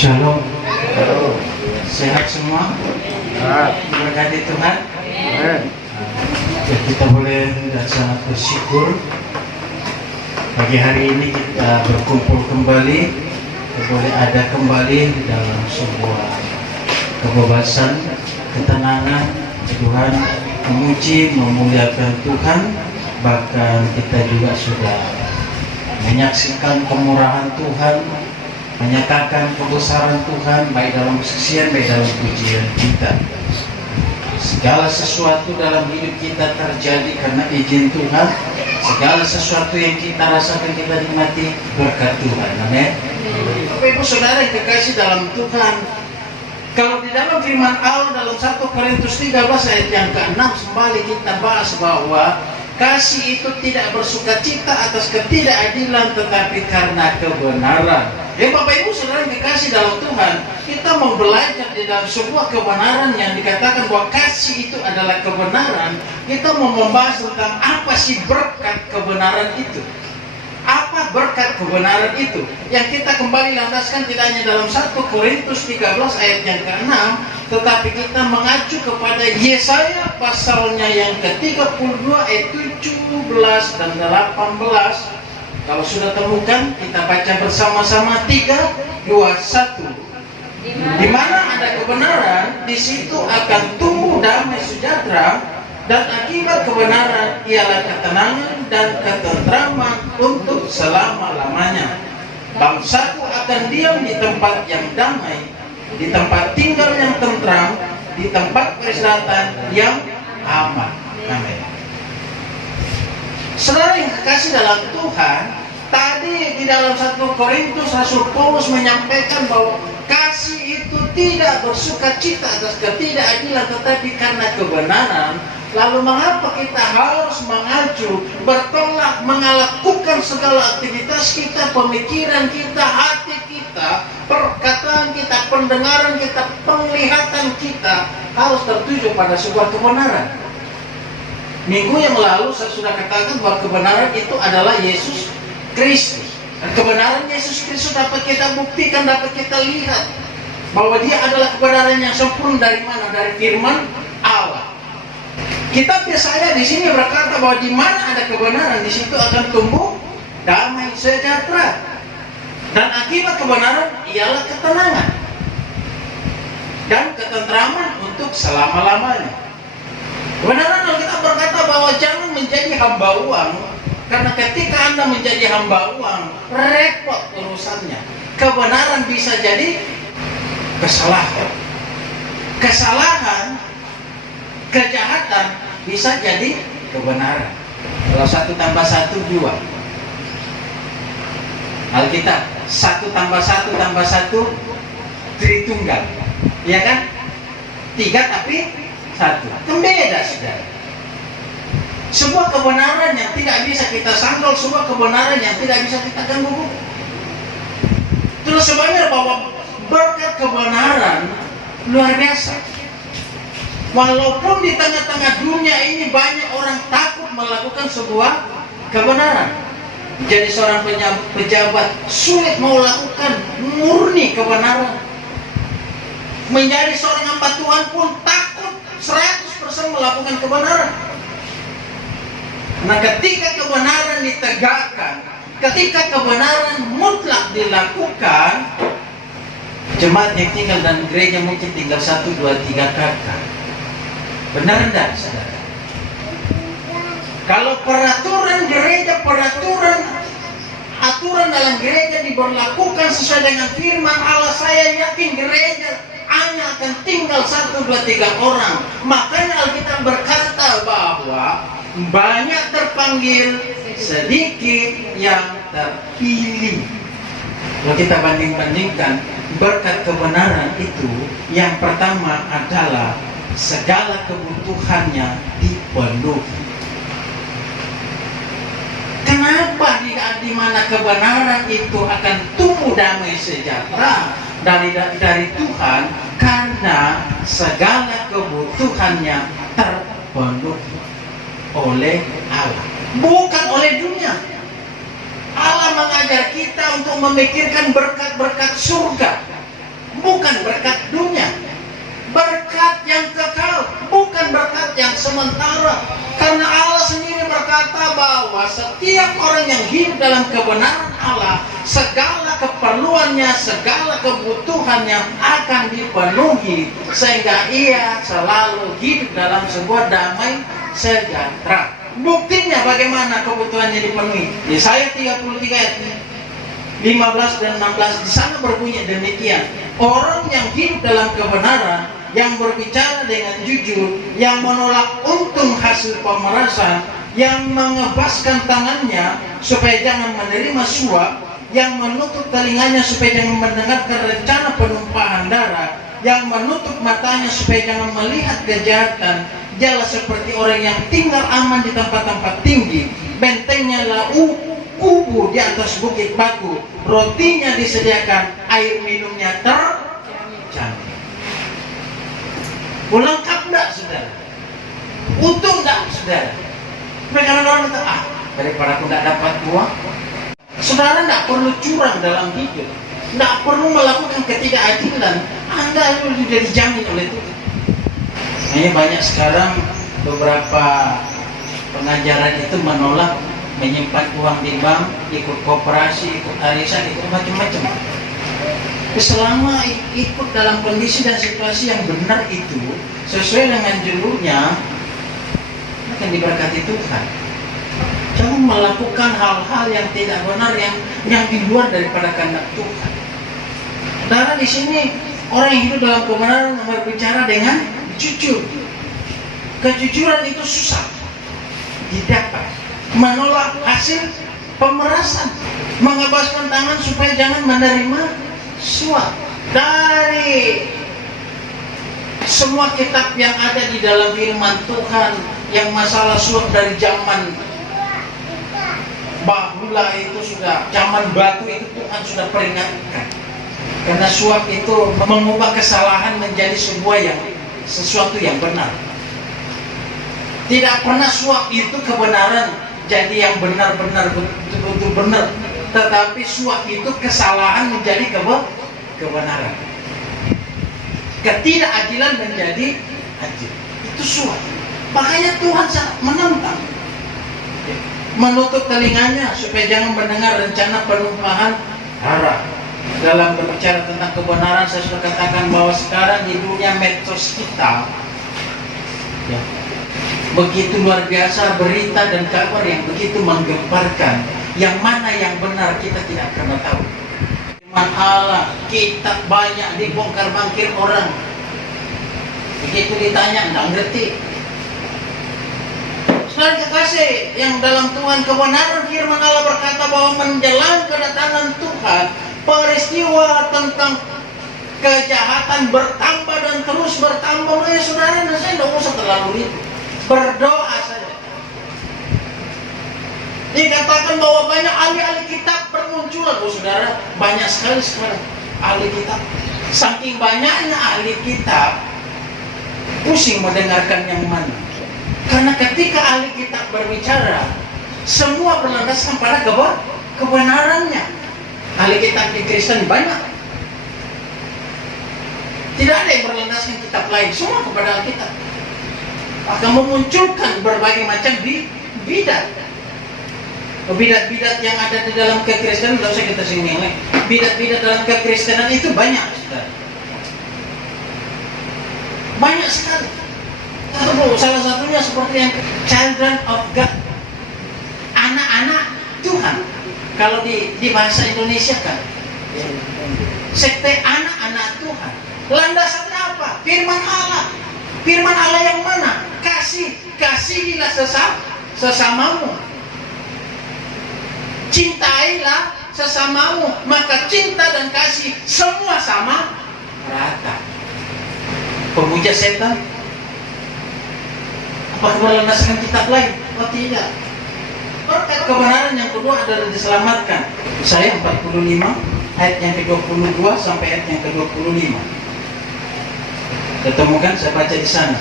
Shalom. Halo. Sehat semua? Berkati Tuhan. Amin. Ya, kita boleh dan sangat bersyukur pagi hari ini kita berkumpul kembali, kita boleh ada kembali di dalam sebuah kebebasan, ketenangan. Tuhan memuji, memuliakan Tuhan. Bahkan kita juga sudah menyaksikan kemurahan Tuhan, menyatakan kebesaran Tuhan baik dalam kesaksian, baik dalam pujian kita. Segala sesuatu dalam hidup kita terjadi karena izin Tuhan. Segala sesuatu yang kita rasakan, kita nikmati berkat Tuhan. Amin. Bapak Ibu Saudara yang kekasih dalam Tuhan, kalau di dalam firman Allah dalam 1 Korintus 13 ayat yang ke-6 kembali kita bahas bahwa kasih itu tidak bersukacita atas ketidakadilan, tetapi karena kebenaran. Ya Bapak Ibu Saudara yang dikasih dalam Tuhan, kita mau belajar di dalam sebuah kebenaran yang dikatakan bahwa kasih itu adalah kebenaran. Kita mau membahas tentang apa sih berkat kebenaran itu. Apa berkat kebenaran itu? Yang kita kembali landaskan tidak hanya dalam 1 Korintus 13 ayat yang ke-6, tetapi kita mengacu kepada Yesaya pasalnya yang ke-32 ayat 17 dan 18. Kalau sudah temukan, kita baca bersama-sama 3, 2, 1. Di mana ada kebenaran, di situ akan tumbuh damai sejahtera, dan akibat kebenaran ialah ketenangan dan ketentraman untuk selama-lamanya. Bangsaku akan diam di tempat yang damai, di tempat tinggal yang tentram, di tempat peristirahatan yang aman. Amin. Saudara yang kekasih dalam Tuhan, tadi di dalam 1 Korintus Rasul Paulus menyampaikan bahwa kasih itu tidak bersukacita atas ketidakadilan, tetapi karena kebenaran. Lalu mengapa kita harus mengacu, bertolak, melakukan segala aktivitas kita, pemikiran kita, hati kita, perkataan kita, pendengaran kita, penglihatan kita harus tertuju pada sebuah kebenaran? Minggu yang lalu saya sudah katakan bahwa kebenaran itu adalah Yesus Kristus. Dan kebenaran Yesus Kristus dapat kita buktikan, dapat kita lihat bahwa dia adalah kebenaran yang sempurna. Dari mana? Dari firman Allah. Kitab Yesaya di sini berkata bahwa di mana ada kebenaran, di situ akan tumbuh damai sejahtera. Dan akibat kebenaran ialah ketenangan dan ketentraman untuk selama-lamanya. Kebenaran Alkitab berkata bahwa jangan menjadi hamba uang, karena ketika Anda menjadi hamba uang, repot urusannya. Kebenaran bisa jadi kesalahan. Kesalahan, kejahatan bisa jadi kebenaran. Kalau 1 tambah 1, 2. Alkitab 1 tambah 1 tambah 1 Tritunggal, ya kan? 3 tapi 1. Kan beda, saudara. Sebuah kebenaran yang tidak bisa kita sanggul, sebuah kebenaran yang tidak bisa kita ganggu. Terus sebenarnya bahwa berkat kebenaran luar biasa. Walaupun di tengah-tengah dunia ini banyak orang takut melakukan sebuah kebenaran. Jadi seorang pejabat sulit mau lakukan murni kebenaran. Menjadi seorang hamba Tuhan pun takut 100% melakukan kebenaran. Nah, ketika kebenaran ditegakkan, ketika kebenaran mutlak dilakukan, jemaat yang tinggal dan gereja mungkin tinggal 1, 2, 3 kakak. Benar enggak, saudara? Kalau peraturan gereja, aturan dalam gereja diberlakukan sesuai dengan firman Allah, saya yakin gereja hanya akan tinggal 1, 2, 3 orang. Makanya Alkitab berkata bahwa banyak terpanggil, sedikit yang terpilih. Kalau kita banding-bandingkan, berkat kebenaran itu yang pertama adalah segala kebutuhannya dipenuhi. Kenapa di mana kebenaran itu akan tumbuh damai sejahtera dari Tuhan? Karena segala kebutuhannya terpenuhi oleh Allah, bukan oleh dunia. Allah mengajar kita untuk memikirkan berkat-berkat surga. bukan berkat dunia, berkat yang kekal, bukan berkat yang sementara. Karena Allah sendiri berkata bahwa setiap orang yang hidup dalam kebenaran Allah, segala keperluannya, segala kebutuhannya akan dipenuhi, sehingga ia selalu hidup dalam sebuah damai sejahtera. Buktinya bagaimana kebutuhannya dipenuhi? Yesaya 33 ayat 15 dan 16 di sana berbunyi demikian. Orang yang hidup dalam kebenaran, yang berbicara dengan jujur, yang menolak untung hasil pemerasan, yang mengebaskan tangannya supaya jangan menerima suap, yang menutup telinganya supaya jangan mendengarkan rencana penumpahan darah, yang menutup matanya supaya jangan melihat kejahatan. Dialah seperti orang yang tinggal aman di tempat-tempat tinggi, bentengnya lah kubu di atas bukit batu, rotinya disediakan, air minumnya terjamin. Lengkap enggak, saudara? Utuh enggak, saudara? Mereka orang kata, daripada aku enggak dapat uang. Saudara enggak perlu curang dalam hidup, enggak perlu melakukan ketidakadilan. Anda sudah dijamin oleh Tuhan. Hanya banyak sekarang beberapa pengajaran itu menolak menyimpan uang di bank, ikut koperasi, ikut arisan, ikut macam-macam. Selama ikut dalam kondisi dan situasi yang benar itu, sesuai dengan judulnya, akan diberkati Tuhan. Jangan melakukan hal-hal yang tidak benar, yang di luar daripada kehendak Tuhan. Karena di sini orang yang hidup dalam kebenaran berbicara dengan jujur. Kejujuran itu susah didapat. Menolak hasil pemerasan, mengebaskan tangan supaya jangan menerima suap. Dari semua kitab yang ada di dalam firman Tuhan, yang masalah suap dari zaman bahula itu sudah, zaman batu itu Tuhan sudah peringatkan. Karena suap itu mengubah kesalahan menjadi sesuatu yang benar. Tidak pernah suap itu kebenaran jadi yang benar-benar betul-betul benar, tetapi suap itu kesalahan menjadi kebenaran, ketidakadilan menjadi adil. Itu suap. Makanya Tuhan sangat menentang. Menutup telinganya supaya jangan mendengar rencana penumpahan darah. Dalam berbicara tentang kebenaran, saya sudah katakan bahwa sekarang di dunia medsos kita, ya, begitu luar biasa berita dan kabar yang begitu menggemparkan. Yang mana yang benar kita tidak pernah tahu. Firman Allah, kitab banyak dibongkar bangkir orang. Begitu ditanya, tidak ngerti. Saudara kekasih yang dalam Tuhan, kebenaran firman Allah berkata bahwa menjelang kedatangan Tuhan, peristiwa tentang kejahatan bertambah dan terus bertambah. Makanya saudara dan saya tidak usah terlalu itu, berdoa saja. Dikatakan bahwa banyak ahli-ahli kitab bermunculan, saudara. Banyak sekali sekarang ahli kitab. Saking banyaknya ahli kitab, pusing mendengarkan yang mana. Karena ketika ahli kitab berbicara, semua berlandaskan pada kebenarannya. Ahli kitab di Kristen banyak. Tidak ada yang berlandaskan kitab lain, semua kepada Alkitab. Akan memunculkan berbagai macam bidat. Bidat-bidat yang ada di dalam kekristenan, tidak usah kita singgung lagi. Bidat-bidat dalam kekristenan itu banyak, saudara. Banyak sekali. Salah satunya seperti yang children of God, anak-anak Tuhan. Kalau di bahasa Indonesia kan, sekte anak-anak Tuhan. Landasannya apa? Firman Allah. Firman Allah yang mana? Kasihilah sesamamu. Cintailah sesamamu. Maka cinta dan kasih semua sama rata. Pemuja setan? Apakah berlandaskan kitab lain? Oh tidak. Berkat kebenaran yang kedua adalah diselamatkan. Yesaya 45 ayat yang ke-22 sampai ayat yang ke-25. Ketemukan, saya baca di sana.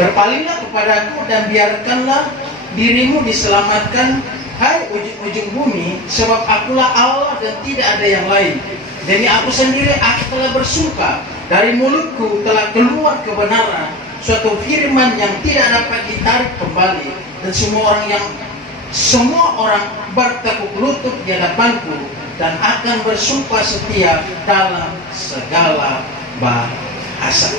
Berpalinglah kepadaku dan biarkanlah dirimu diselamatkan, hai ujung-ujung bumi, sebab akulah Allah dan tidak ada yang lain. Demi aku sendiri aku telah bersumpah, dari mulutku telah keluar kebenaran, suatu firman yang tidak dapat ditarik kembali, dan semua orang bertekuk lutut di hadapanku dan akan bersumpah setia dalam segala bahasa.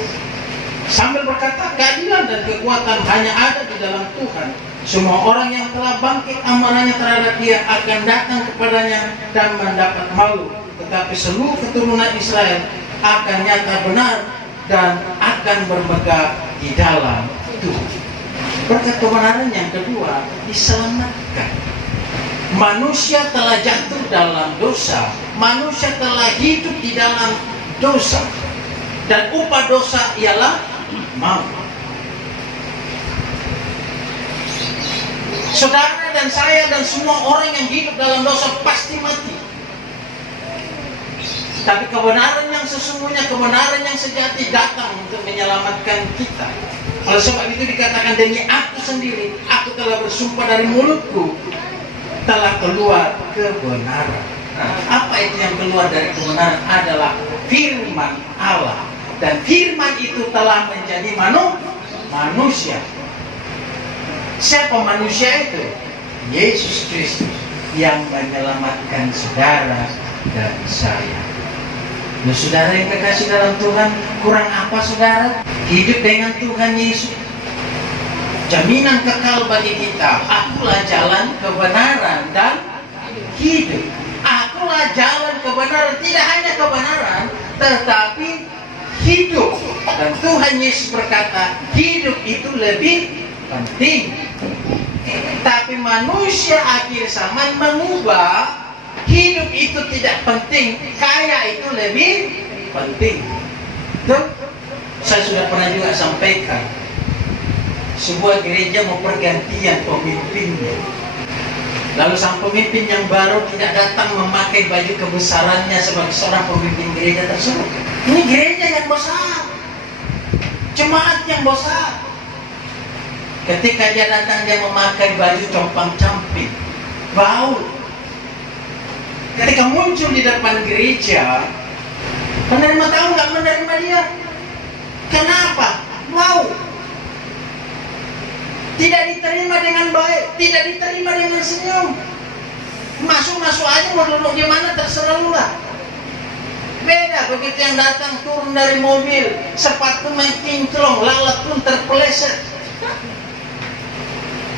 Sambil berkata, keadilan dan kekuatan hanya ada di dalam Tuhan. Semua orang yang telah bangkit amarahnya terhadap Dia akan datang kepadanya dan mendapat malu. Tetapi seluruh keturunan Israel akan nyata benar dan akan bermegah di dalam Tuhan. Berkat kebenaran yang kedua, diselamatkan. Manusia telah jatuh dalam dosa, manusia telah hidup di dalam dosa, dan upah dosa ialah maut. Saudara dan saya dan semua orang yang hidup dalam dosa pasti mati. Tapi kebenaran yang sesungguhnya, kebenaran yang sejati datang untuk menyelamatkan kita. Oleh sebab itu dikatakan, demi aku sendiri, aku telah bersumpah, dari mulutku telah keluar kebenaran. Nah, apa itu yang keluar dari kebenaran? Adalah firman Allah. Dan firman itu telah menjadi manusia. Siapa manusia itu? Yesus Kristus yang menyelamatkan saudara dan saya. Nah, saudara yang kekasih dalam Tuhan, kurang apa saudara? Hidup dengan Tuhan Yesus, jaminan kekal bagi kita. Akulah jalan, kebenaran, dan hidup. Akulah jalan kebenaran, tidak hanya kebenaran, tetapi hidup. Dan Tuhan Yesus berkata, hidup itu lebih penting. Tapi manusia akhir zaman mengubah, hidup itu tidak penting, kaya itu lebih penting. Tuh, saya sudah pernah juga sampaikan, sebuah gereja mau pergantian pemimpinnya. Lalu sang pemimpin yang baru tidak datang memakai baju kebesarannya sebagai seorang pemimpin gereja tersebut. Ini gereja yang besar, jemaat yang besar. Ketika dia datang, dia memakai baju compang-camping, bau. Ketika muncul di depan gereja, penerima tahu nggak menerima dia? Kenapa? Mau. Tidak diterima dengan baik, tidak diterima dengan senyum. Masuk-masuk aja, mau duduk di mana terserah lu lah. Beda begitu yang datang turun dari mobil, sepatu main kinclong, lalat pun terpeleset.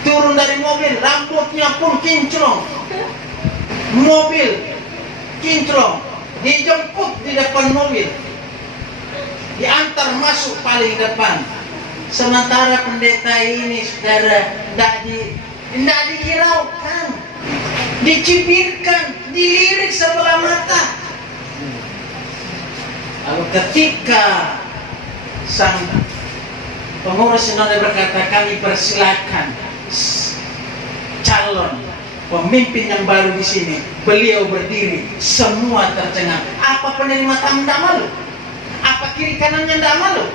Turun dari mobil, rambutnya pun kinclong. Mobil kinclong, dijemput di depan mobil, diantar masuk paling depan. Sementara pendeta ini, saudara, tidak dihiraukan, dicibirkan, dilirik sebelah mata. Lalu ketika sang pengurus sinode berkata, kami persilakan calon pemimpin yang baru di sini, beliau berdiri, semua tercengang. Apa penerima tamu tidak malu? Apa kiri kanannya tidak malu?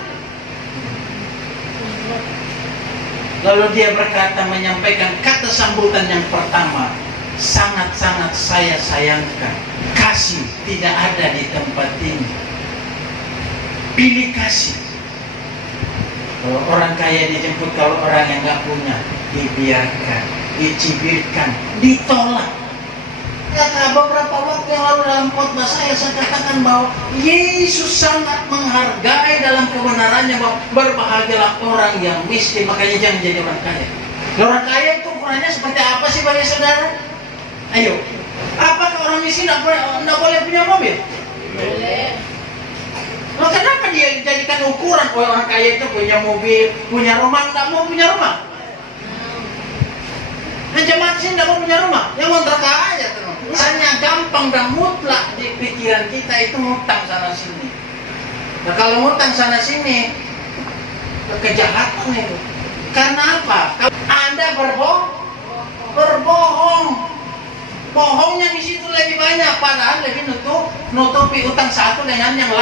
Lalu dia berkata, menyampaikan kata sambutan yang pertama, sangat-sangat saya sayangkan, kasih tidak ada di tempat ini. Pilih kasih. Kalau orang kaya dijemput, kalau orang yang nggak punya dibiarkan, dicibirkan, ditolak. Kata beberapa waktu yang lalu dalam khotbah saya katakan bahwa Yesus sangat menghargai dalam kebenarannya bahwa berbahagialah orang yang miskin, makanya jangan jadi orang kaya. Orang kaya itu ukurannya seperti apa sih bagi saudara? Ayo, apakah orang miskin tidak boleh punya mobil? Boleh. Loh, kenapa dia dijadikan ukuran? Oh, orang kaya itu punya mobil, punya rumah, tidak mau punya rumah? Jemaat sini tidak mau punya rumah, yang kontrak aja terus. Hanya gampang dan mutlak di pikiran kita itu ngutang sana sini. Nah, kalau ngutang sana sini, kejahatan itu. Karena apa? Kalau Anda berbohong, bohongnya di situ lebih banyak, padahal lebih nutupi utang satu dengan yang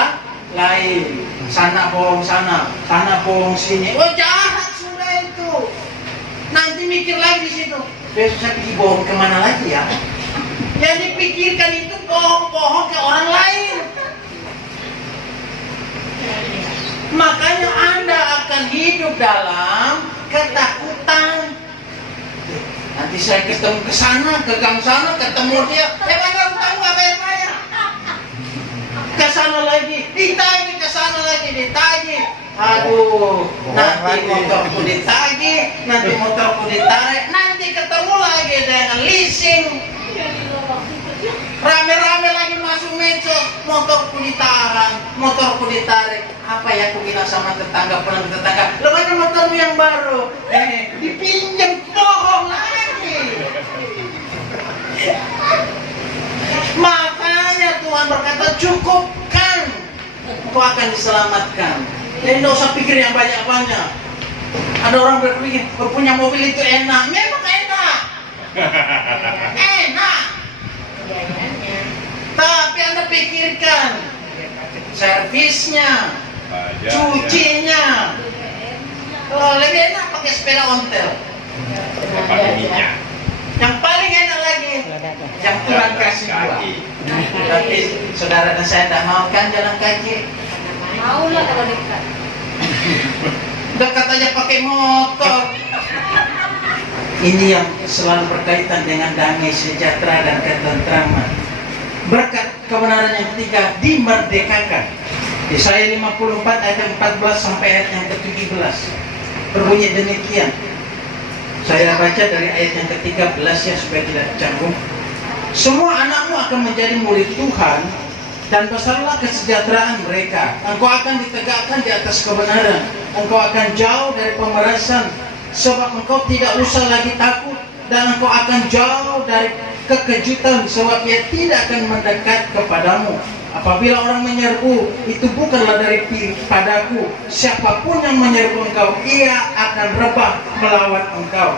lain. Sana bohong sana, sana bohong sini. Oh, jahat sudah itu. Nanti mikir lagi di situ. Besok saya pergi bohong kemana lagi ya? Yang dipikirkan itu bohong-bohong ke orang lain. hidup dalam ketakutan. Nanti saya ketemu ke sana, ke gang sana, ketemu dia, bayar utang nggak bayar. Ke sana lagi, ditagih, ke sana lagi, ditagih. Aduh, nanti motorku ditagih, nanti motorku ditarik, nanti ketemu lagi dengan leasing. Rame-rame lagi masuk medsos, motorku ditahan, motorku ditarik. Apa ya aku bilang sama tetangga, pulang tetangga, lo mana motormu yang baru? Dipinjam, bohong lagi. Makanya Tuhan berkata, cukupkan, kau akan diselamatkan. Jadi tidak usah pikir yang banyak-banyak. Ada orang berpikir, punya mobil itu enak. Memang enak. Enak. Tapi Anda pikirkan servisnya, cucinya. Lebih enak pakai sepeda ontel. Yang paling enak lagi yang Tuhan kasih buat. Tapi saudara dan saya tidak mau kan jalan kaki. Mau lah kalau dekat. Dekat aja pakai motor. Ini yang selalu berkaitan dengan damai sejahtera dan ketentraman. Berkat kebenaran yang ketiga, dimerdekakan. Yesaya 54 ayat 14 sampai ayat yang ke-17 berbunyi demikian. Saya baca dari ayat yang ke-13 ya supaya tidak canggung. Semua anakmu akan menjadi murid Tuhan, dan besarlah kesejahteraan mereka. Engkau akan ditegakkan di atas kebenaran. Engkau akan jauh dari pemerasan, sebab engkau tidak usah lagi takut, dan engkau akan jauh dari kekejutan, sebab ia tidak akan mendekat kepadamu. Apabila orang menyerbu, itu bukanlah dari padaku. Siapapun yang menyerbu engkau, ia akan rebah melawan engkau.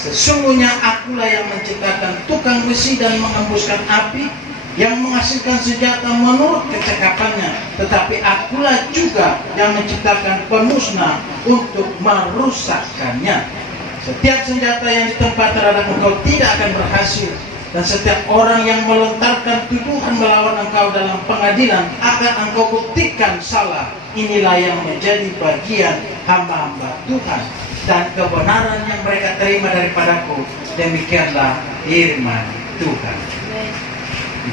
Sesungguhnya akulah yang menciptakan tukang besi dan mengembuskan api, yang menghasilkan senjata menurut kecakapannya. Tetapi akulah juga yang menciptakan pemusnah untuk merusakkannya. Setiap senjata yang ditempa terhadap engkau tidak akan berhasil, dan setiap orang yang melontarkan tuduhan melawan engkau dalam pengadilan akan engkau buktikan salah. Inilah yang menjadi bagian hamba-hamba Tuhan, dan kebenaran yang mereka terima daripadaku. Demikianlah firman Tuhan.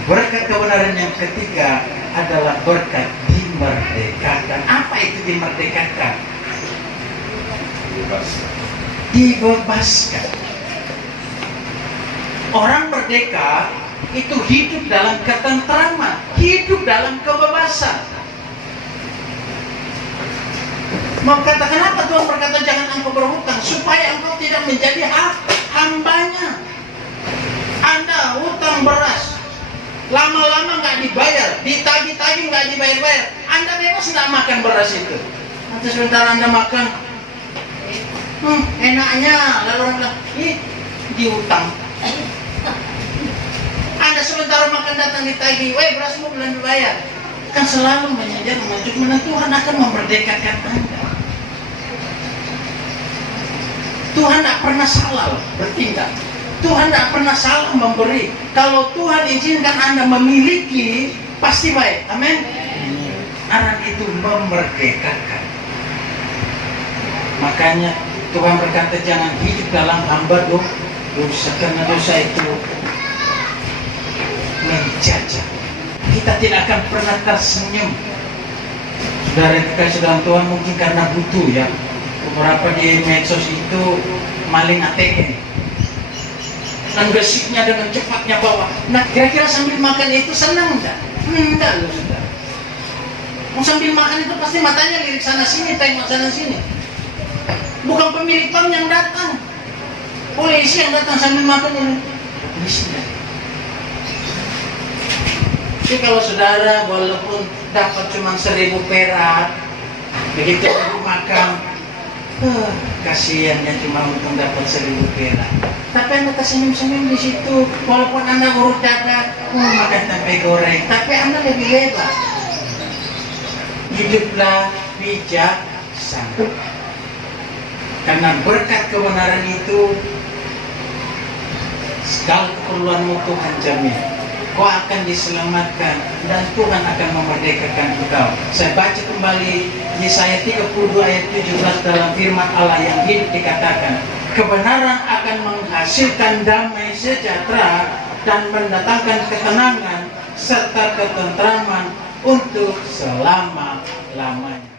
Berkat kebenaran yang ketiga adalah berkat dimerdekakan. Apa itu dimerdekakan? Dibebaskan. Orang merdeka itu hidup dalam ketentraman, hidup dalam kebebasan. Maka kenapa Tuhan berkata jangan engkau berhutang? Supaya engkau tidak menjadi hambanya. Anda hutang beras, lama-lama nggak dibayar, ditagih-tagih nggak dibayar-bayar, Anda bebas nggak makan beras itu. Nanti sebentar Anda makan, enaknya, lalu orang bilang, dihutang. Anda sebentar makan datang ditagih, berasmu belum dibayar. Kan selalu mengejar menunjuk Tuhan akan memerdekakan Anda. Tuhan tidak pernah salah bertindak. Tuhan tidak pernah salah memberi. Kalau Tuhan izinkan Anda memiliki, pasti baik. Amin. Anak itu memerdekakan. Makanya Tuhan berkata jangan hidup dalam hamba dosa, karena dosa itu menjajah. Kita tidak akan pernah tersenyum. Saudara yang dikasih dalam Tuhan, mungkin karena butuh ya. Beberapa di medsos itu maling ATM. Dan gesiknya dengan cepatnya bawa. Nah kira-kira sambil makan itu senang enggak? Enggak loh saudara. Mau sambil makan itu pasti matanya lirik sana sini, tengok sana sini. Bukan pemilik bank yang datang, polisi yang datang sambil makan ini. Polisi datang. Jadi kalau saudara walaupun dapat cuma 1.000 perak, begitu makan, kasihannya cuma untung dapat 1.000 perak. Tapi Anda tersenyum-senyum di situ, walaupun Anda urut dada, makan tempe goreng, tapi Anda lebih lebar. Hiduplah bijaksana. Karena berkat kebenaran itu segala keperluanmu Tuhan jamin. kau akan diselamatkan dan Tuhan akan memerdekakan engkau. Saya baca kembali Yesaya 32 ayat 17 dalam firman Allah yang hidup dikatakan, kebenaran akan menghasilkan damai sejahtera dan mendatangkan ketenangan serta ketentraman untuk selama-lamanya.